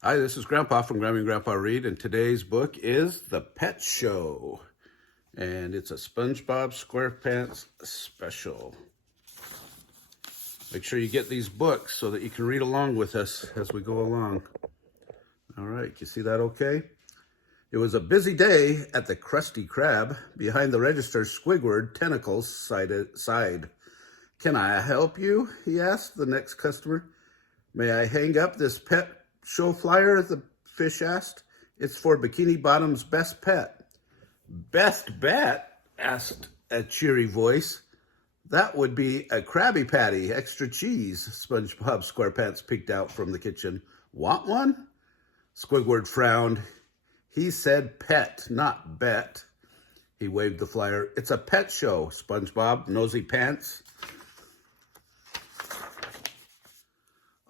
Hi, this is Grandpa from Grammy and Grandpa Read, and today's book is The Pet Show, and it's a SpongeBob SquarePants special. Make sure you get these books so that you can read along with us as we go along. All right, you see that okay? It was a busy day at the Krusty Krab. Behind the register, Squidward tentacles sighed. "Can I help you?" he asked the next customer. "May I hang up this pet show flyer?" the fish asked. "It's for Bikini Bottom's best pet." "Best bet?" asked a cheery voice. "That would be a Krabby Patty, extra cheese." SpongeBob SquarePants peeked out from the kitchen. "Want one?" Squidward frowned. He said pet, not bet. He waved the flyer. "It's a pet show, SpongeBob, nosy pants."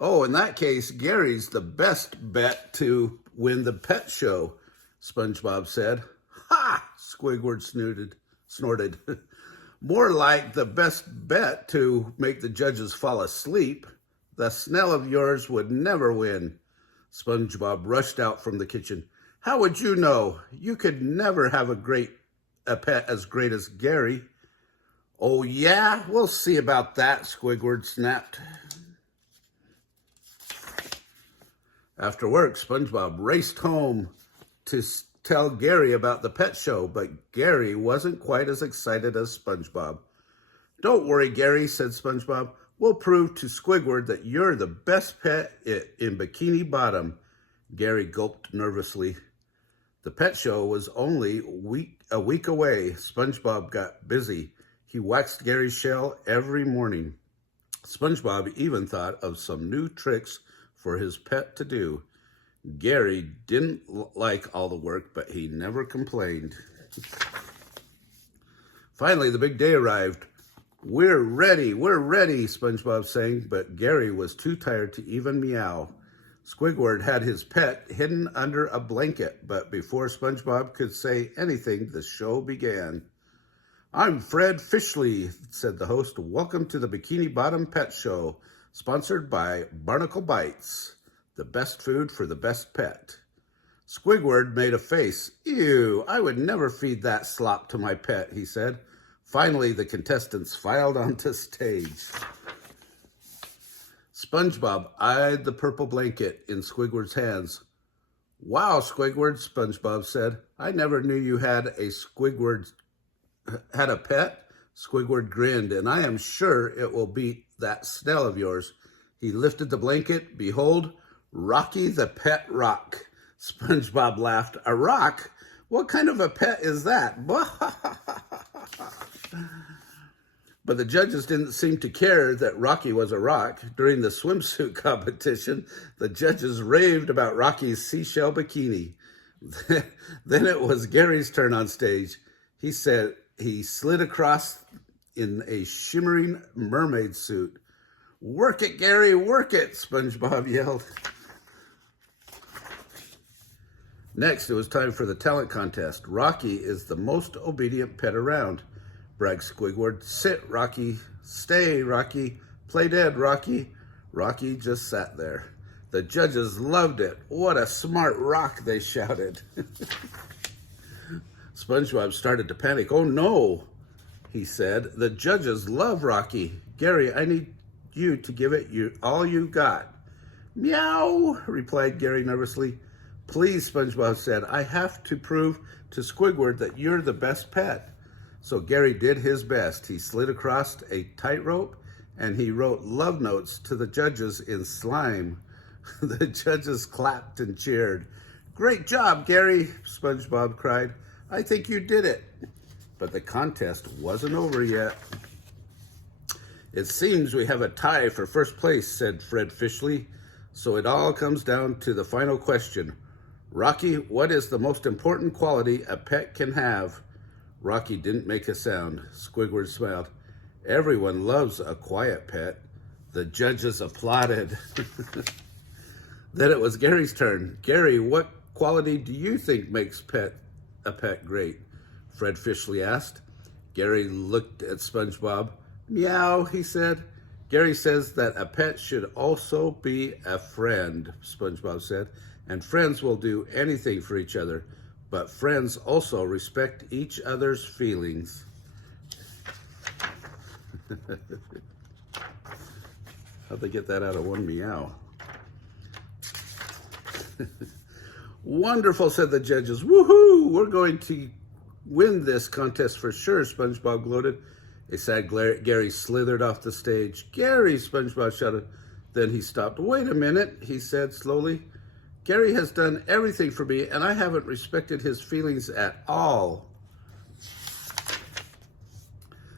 "Oh, in that case, Gary's the best bet to win the pet show," SpongeBob said. "Ha!" Squidward snorted. "More like the best bet to make the judges fall asleep. The snail of yours would never win." SpongeBob rushed out from the kitchen. "How would you know? You could never have a pet as great as Gary." "Oh, yeah? We'll see about that," Squidward snapped. After work, SpongeBob raced home to tell Gary about the pet show, but Gary wasn't quite as excited as SpongeBob. "Don't worry, Gary," said SpongeBob. "We'll prove to Squidward that you're the best pet in Bikini Bottom." Gary gulped nervously. The pet show was only a week away. SpongeBob got busy. He waxed Gary's shell every morning. SpongeBob even thought of some new tricks for his pet to do. Gary didn't like all the work, but he never complained. Finally, the big day arrived. We're ready, SpongeBob sang, but Gary was too tired to even meow. Squidward had his pet hidden under a blanket, but before SpongeBob could say anything, the show began. "I'm Fred Fishley," said the host. "Welcome to the Bikini Bottom Pet Show, sponsored by Barnacle Bites, the best food for the best pet." Squidward made a face. "Ew, I would never feed that slop to my pet," he said. Finally, the contestants filed onto stage. SpongeBob eyed the purple blanket in Squidward's hands. "Wow, Squidward," SpongeBob said. "I never knew you had a pet." Squidward grinned. "And I am sure it will beat that snail of yours." He lifted the blanket. Behold, Rocky the pet rock. SpongeBob laughed. "A rock? What kind of a pet is that?" But the judges didn't seem to care that Rocky was a rock. During the swimsuit competition, the judges raved about Rocky's seashell bikini. Then it was Gary's turn on stage. He said he slid across in a shimmering mermaid suit. "Work it, Gary, work it," SpongeBob yelled. Next, it was time for the talent contest. "Rocky is the most obedient pet around," bragged Squidward. "Sit, Rocky. Stay, Rocky. Play dead, Rocky." Rocky just sat there. The judges loved it. "What a smart rock," they shouted. SpongeBob started to panic. "Oh, no," he said. "The judges love Rocky. Gary, I need you to give it all you got." "Meow," replied Gary nervously. "Please," SpongeBob said. "I have to prove to Squidward that you're the best pet." So Gary did his best. He slid across a tightrope and he wrote love notes to the judges in slime. The judges clapped and cheered. "Great job, Gary," SpongeBob cried. "I think you did it." But the contest wasn't over yet. "It seems we have a tie for first place," said Fred Fishley. "So it all comes down to the final question. Rocky, what is the most important quality a pet can have?" Rocky didn't make a sound. Squidward smiled. "Everyone loves a quiet pet." The judges applauded. Then it was Gary's turn. "Gary, what quality do you think makes a pet great?" Fred Fishley asked. Gary looked at SpongeBob. "Meow," he said. Gary says that a pet should also be a friend, SpongeBob said, and friends will do anything for each other, but friends also respect each other's feelings. How'd they get that out of one meow? Wonderful, said the judges. Woohoo! We're going to win this contest for sure, SpongeBob gloated. A sad Gary slithered off the stage. Gary, SpongeBob shouted. Then he stopped. Wait a minute, he said slowly. Gary has done everything for me, and I haven't respected his feelings at all.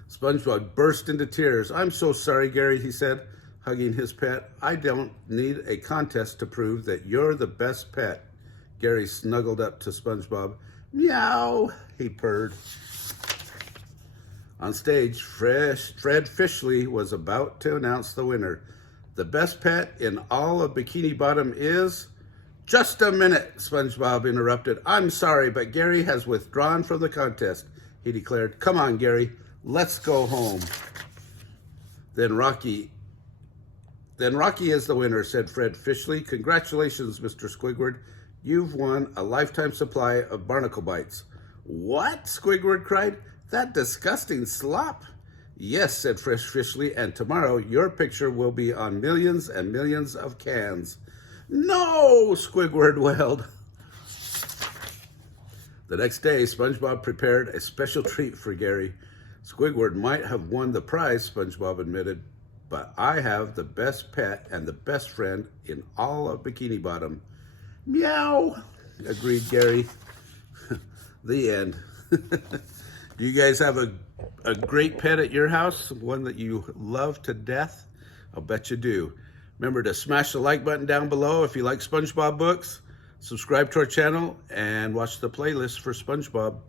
SpongeBob burst into tears. I'm so sorry, Gary, he said, hugging his pet. I don't need a contest to prove that you're the best pet. Gary snuggled up to SpongeBob. Meow, he purred. On stage, Fred Fishley was about to announce the winner. The best pet in all of Bikini Bottom is... Just a minute, SpongeBob interrupted. I'm sorry, but Gary has withdrawn from the contest, he declared. Come on, Gary, let's go home. Then Rocky is the winner, said Fred Fishley. Congratulations, Mr. Squidward. You've won a lifetime supply of barnacle bites. What? Squidward cried. That disgusting slop? Yes, said Fred Fishley, and tomorrow your picture will be on millions and millions of cans. No, Squidward wailed. The next day, SpongeBob prepared a special treat for Gary. Squidward might have won the prize, SpongeBob admitted, but I have the best pet and the best friend in all of Bikini Bottom. Meow, agreed Gary. The end. Do you guys have a great pet at your house? One that you love to death? I'll bet you do. Remember to smash the like button down below if you like SpongeBob books. Subscribe to our channel and watch the playlist for SpongeBob.